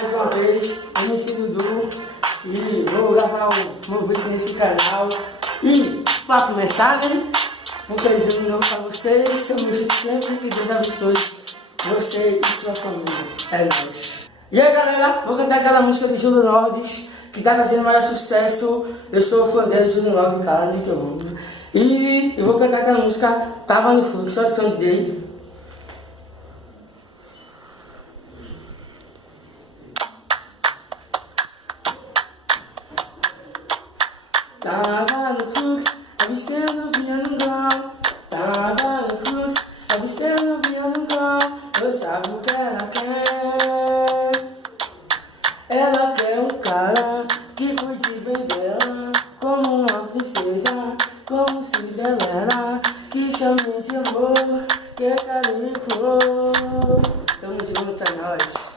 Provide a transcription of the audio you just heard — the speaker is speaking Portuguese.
mais uma vez, eu me sinto Dudu e vou gravar um novo vídeo nesse canal. E para começar, né? Um beijinho novo para vocês, tamo junto sempre, que Deus abençoe você e sua família. É nóis. E aí galera, vou cantar aquela música de Júlio Nordes, que tá fazendo maior sucesso. Eu sou fã dele, Júlio Nordes, cara, muito bom. E eu vou cantar aquela música Tava no Fluxo, só de som DJ. Tava no fluxo, avistando vinha no grau. Tava no fluxo, avistando vinha no grau. Eu sabe o que ela quer. Ela quer um cara que cuide bem dela, como uma princesa, como Cinderela, que chame de amor, que é carinho e flor. Tamo junto, é nóis.